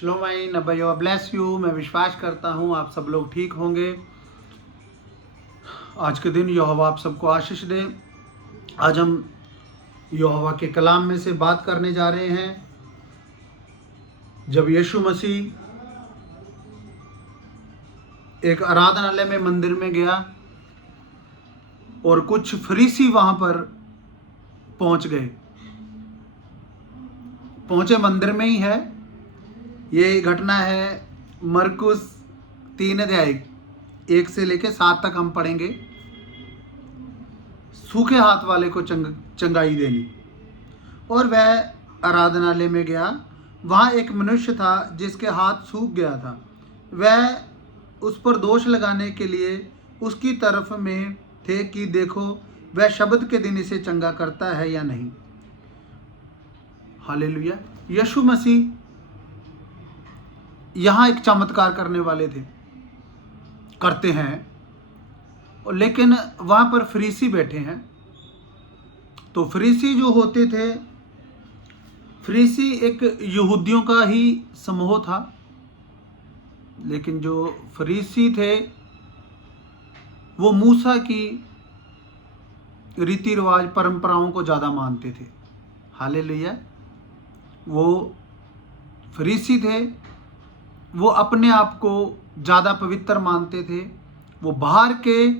श्लोम I नबयो bless you. मैं विश्वास करता हूँ आप सब लोग ठीक होंगे। आज के दिन यहोवा आप सबको आशीष दे। आज हम यहोवा के कलाम में से बात करने जा रहे हैं। जब यीशु मसीह एक आराधनालय में मंदिर में गया और कुछ फरीसी वहां पर पहुंचे मंदिर में ही है। ये घटना है मरकुस 3 अध्याय 1 से लेकर 7 तक हम पढ़ेंगे। सूखे हाथ वाले को चंगाई देनी। और वह आराधनालय में गया। वहाँ एक मनुष्य था जिसके हाथ सूख गया था। वह उस पर दोष लगाने के लिए उसकी तरफ में थे कि देखो वह शब्द के दिन इसे चंगा करता है या नहीं। हालेलुया। यीशु मसीह यहाँ एक चमत्कार करने वाले करते हैं, लेकिन वहाँ पर फरीसी बैठे हैं। तो फरीसी जो होते थे, फरीसी एक यहूदियों का ही समूह था, लेकिन जो फरीसी थे वो मूसा की रीति रिवाज परंपराओं को ज़्यादा मानते थे। हालेलुया। वो फरीसी थे, वो अपने आप को ज़्यादा पवित्र मानते थे। वो बाहर के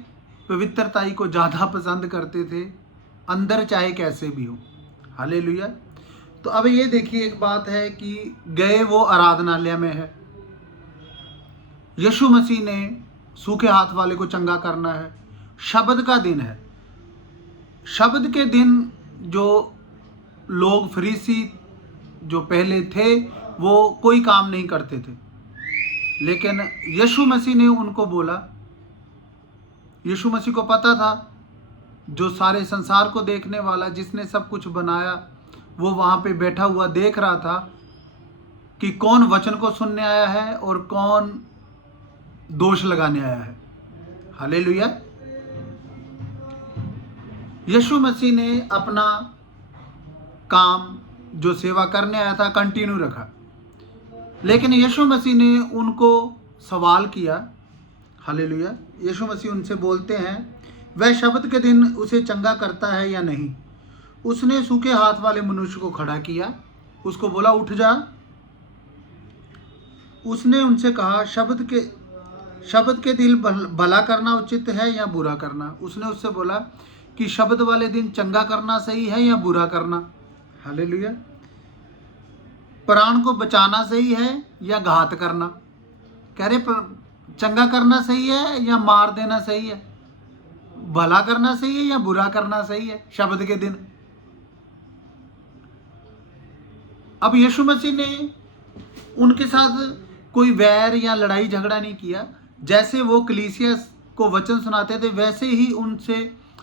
पवित्रताई को ज़्यादा पसंद करते थे, अंदर चाहे कैसे भी हो। हालेलुया। तो अब ये देखिए, एक बात है कि गए वो आराधनालय में है। यीशु मसीह ने सूखे हाथ वाले को चंगा करना है। शब्द का दिन है। शब्द के दिन जो लोग फरीसी जो पहले थे वो कोई काम नहीं करते थे, लेकिन यीशु मसीह ने उनको बोला। यीशु मसीह को पता था, जो सारे संसार को देखने वाला, जिसने सब कुछ बनाया, वो वहाँ पे बैठा हुआ देख रहा था कि कौन वचन को सुनने आया है और कौन दोष लगाने आया है। हालेलुया। यीशु मसीह ने अपना काम जो सेवा करने आया था कंटिन्यू रखा, लेकिन यीशु मसीह ने उनको सवाल किया। हालेलुया। यीशु मसीह उनसे बोलते हैं, वह शब्द के दिन उसे चंगा करता है या नहीं। उसने सूखे हाथ वाले मनुष्य को खड़ा किया, उसको बोला उठ जा। उसने उनसे कहा, शब्द के दिल भला करना उचित है या बुरा करना। उसने उससे बोला कि शब्द वाले दिन चंगा करना सही है या बुरा करना। हालेलुया। प्राण को बचाना सही है या घात करना। कह रहे चंगा करना सही है या मार देना सही है, भला करना सही है या बुरा करना सही है शब्द के दिन। अब यीशु मसीह ने उनके साथ कोई वैर या लड़ाई झगड़ा नहीं किया। जैसे वो कलीसिया को वचन सुनाते थे, वैसे ही उनसे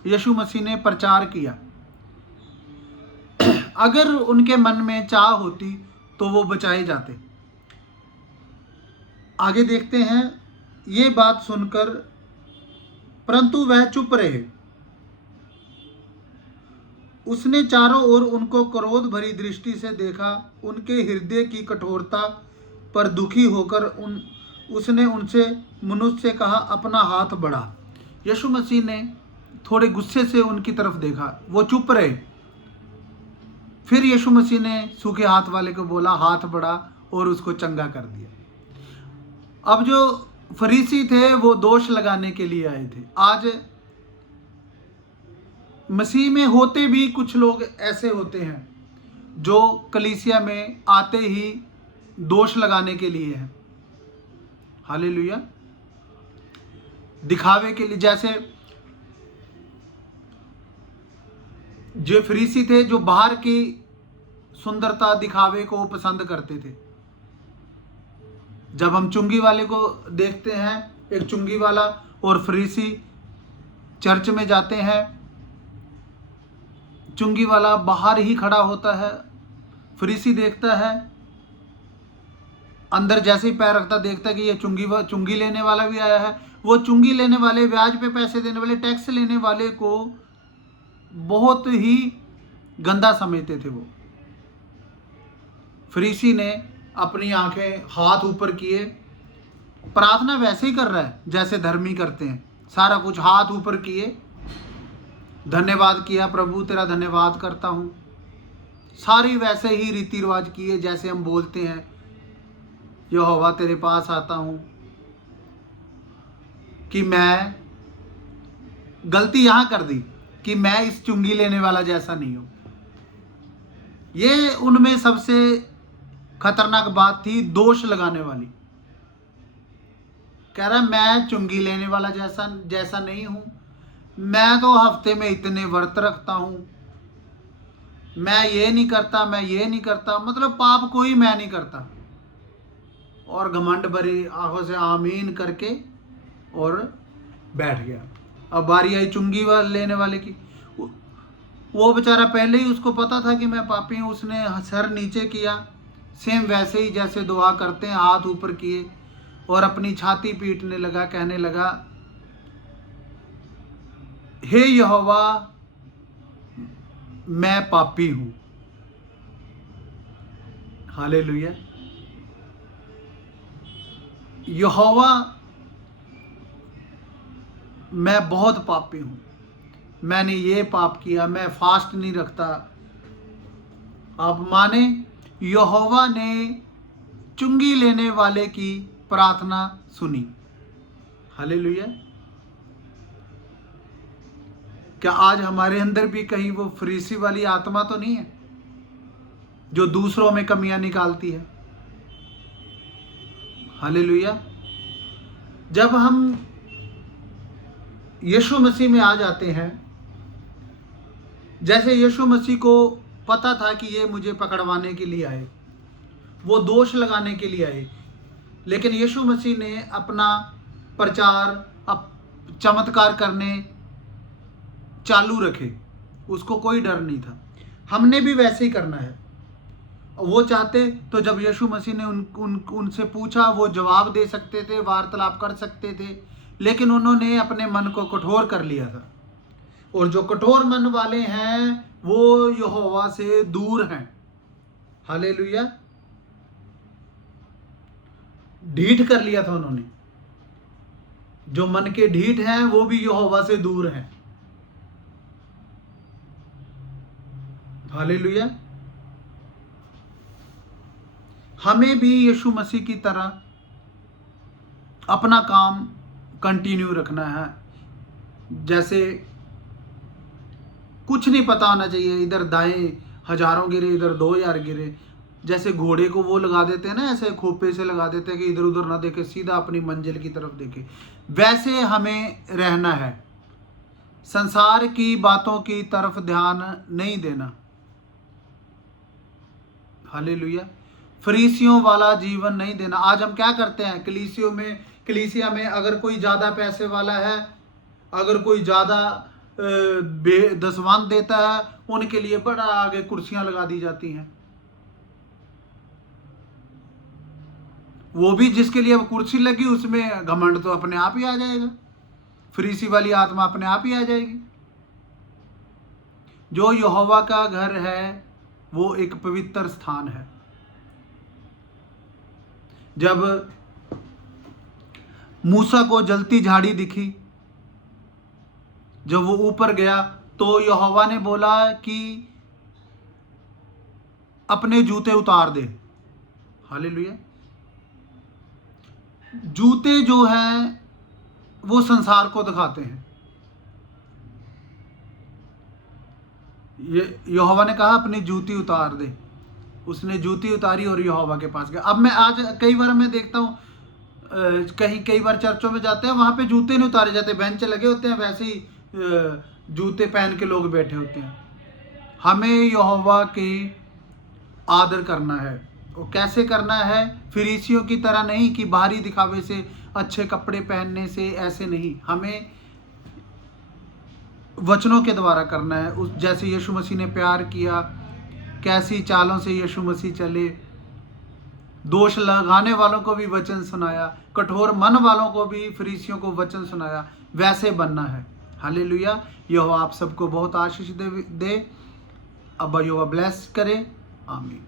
यीशु मसीह ने प्रचार किया। अगर उनके मन में चाह होती तो वो बचाए जाते। आगे देखते हैं। ये बात सुनकर परंतु वह चुप रहे। उसने चारों ओर उनको क्रोध भरी दृष्टि से देखा। उनके हृदय की कठोरता पर दुखी होकर उसने उनसे मनुष्य से कहा, अपना हाथ बढ़ा। यीशु मसीह ने थोड़े गुस्से से उनकी तरफ देखा, वो चुप रहे। फिर यीशु मसीह ने सूखे हाथ वाले को बोला, हाथ बढ़ा, और उसको चंगा कर दिया। अब जो फरीसी थे वो दोष लगाने के लिए आए थे। आज मसीह में होते भी कुछ लोग ऐसे होते हैं जो कलीसिया में आते ही दोष लगाने के लिए हैं। हालेलुया। दिखावे के लिए। जैसे जो फरीसी थे, जो बाहर की सुंदरता दिखावे को पसंद करते थे। जब हम चुंगी वाले को देखते हैं, एक चुंगी वाला और फरीसी चर्च में जाते हैं, चुंगी वाला बाहर ही खड़ा होता है, फरीसी देखता है, अंदर जैसे ही पैर रखता देखता है कि ये चुंगी लेने वाला भी आया है। वो चुंगी लेने वाले, ब्याज पे पैसे देने वाले, टैक्स लेने वाले को बहुत ही गंदा समझते थे। वो फरीसी ने अपनी आंखें हाथ ऊपर किए, प्रार्थना वैसे ही कर रहा है जैसे धर्मी करते हैं, सारा कुछ हाथ ऊपर किए, धन्यवाद किया, प्रभु तेरा धन्यवाद करता हूँ, सारी वैसे ही रीति रिवाज किए जैसे हम बोलते हैं, यहोवा तेरे पास आता हूँ। कि मैं गलती यहाँ कर दी कि मैं इस चुंगी लेने वाला जैसा नहीं हूँ। ये उनमें सबसे खतरनाक बात थी, दोष लगाने वाली। कह रहा मैं चुंगी लेने वाला जैसा नहीं हूँ, मैं तो हफ्ते में इतने व्रत रखता हूँ, मैं ये नहीं करता, मैं ये नहीं करता, मतलब पाप कोई मैं नहीं करता। और घमंड भरी आंखों से आमीन करके और बैठ गया। अब बारी आई चुंगी लेने वाले की। वो बेचारा पहले ही उसको पता था कि मैं पापी हूँ, उसने सर नीचे किया, सेम वैसे ही जैसे दुआ करते हैं, हाथ ऊपर किए और अपनी छाती पीटने लगा, कहने लगा, हे यहोवा मैं पापी हूँ। हालेलुया। यहोवा मैं बहुत पापी हूँ, मैंने ये पाप किया, मैं फास्ट नहीं रखता। आप माने यहोवा ने चुंगी लेने वाले की प्रार्थना सुनी। हालेलुया। क्या आज हमारे अंदर भी कहीं वो फरीसी वाली आत्मा तो नहीं है जो दूसरों में कमियां निकालती है? हालेलुया। जब हम यीशु मसीह में आ जाते हैं, जैसे यीशु मसीह को पता था कि ये मुझे पकड़वाने के लिए आए, वो दोष लगाने के लिए आए, लेकिन यीशु मसीह ने अपना प्रचार चमत्कार करने चालू रखे, उसको कोई डर नहीं था। हमने भी वैसे ही करना है। वो चाहते तो जब यीशु मसीह ने उनसे पूछा, वो जवाब दे सकते थे, वार्तालाप कर सकते थे, लेकिन उन्होंने अपने मन को कठोर कर लिया था। और जो कठोर मन वाले हैं वो यहोवा से दूर हैं। हालेलुया। ढीठ कर लिया था उन्होंने। जो मन के ढीठ हैं वो भी यहोवा से दूर हैं। हालेलुया। हमें भी यीशु मसीह की तरह अपना काम कंटिन्यू रखना है। जैसे कुछ नहीं पता होना चाहिए, इधर दाएं हजारों गिरे, इधर 2000 गिरे। जैसे घोड़े को वो लगा देते हैं ना, ऐसे खोपे से लगा देते हैं कि इधर उधर ना देखे, सीधा अपनी मंजिल की तरफ देखे। वैसे हमें रहना है, संसार की बातों की तरफ ध्यान नहीं देना। हालेलुया। फरीसियों वाला जीवन नहीं देना। आज हम क्या करते हैं, कलीसिया में अगर कोई ज़्यादा पैसे वाला है, अगर कोई ज़्यादा दसवांत देता है, उनके लिए बड़ा आगे कुर्सियां लगा दी जाती हैं। वो भी जिसके लिए कुर्सी लगी उसमें घमंड तो अपने आप ही आ जाएगा, फरीसी वाली आत्मा अपने आप ही आ जाएगी। जो यहोवा का घर है वो एक पवित्र स्थान है। जब मूसा को जलती झाड़ी दिखी, जब वो ऊपर गया तो यहोवा ने बोला कि अपने जूते उतार दे। हालेलुया। जूते जो हैं वो संसार को दिखाते हैं। ये यहोवा ने कहा अपनी जूती उतार दे। उसने जूती उतारी और यहोवा के पास गया। अब मैं आज कई बार मैं देखता हूँ, कई बार चर्चों में जाते हैं, वहां पे जूते नहीं उतारे जाते, बेंच लगे होते हैं, वैसे ही जूते पहन के लोग बैठे होते हैं। हमें यहोवा के आदर करना है। वो कैसे करना है? फरीसियों की तरह नहीं कि बाहरी दिखावे से, अच्छे कपड़े पहनने से, ऐसे नहीं। हमें वचनों के द्वारा करना है। उस जैसे यीशु मसीह ने प्यार किया, कैसी चालों से यीशु मसीह चले, दोष लगाने वालों को भी वचन सुनाया, कठोर मन वालों को भी, फरीसियों को वचन सुनाया, वैसे बनना है। हालेलुया। यहोवा आप सबको बहुत आशीष दे। अब यहोवा ब्लेस करे। आमीन।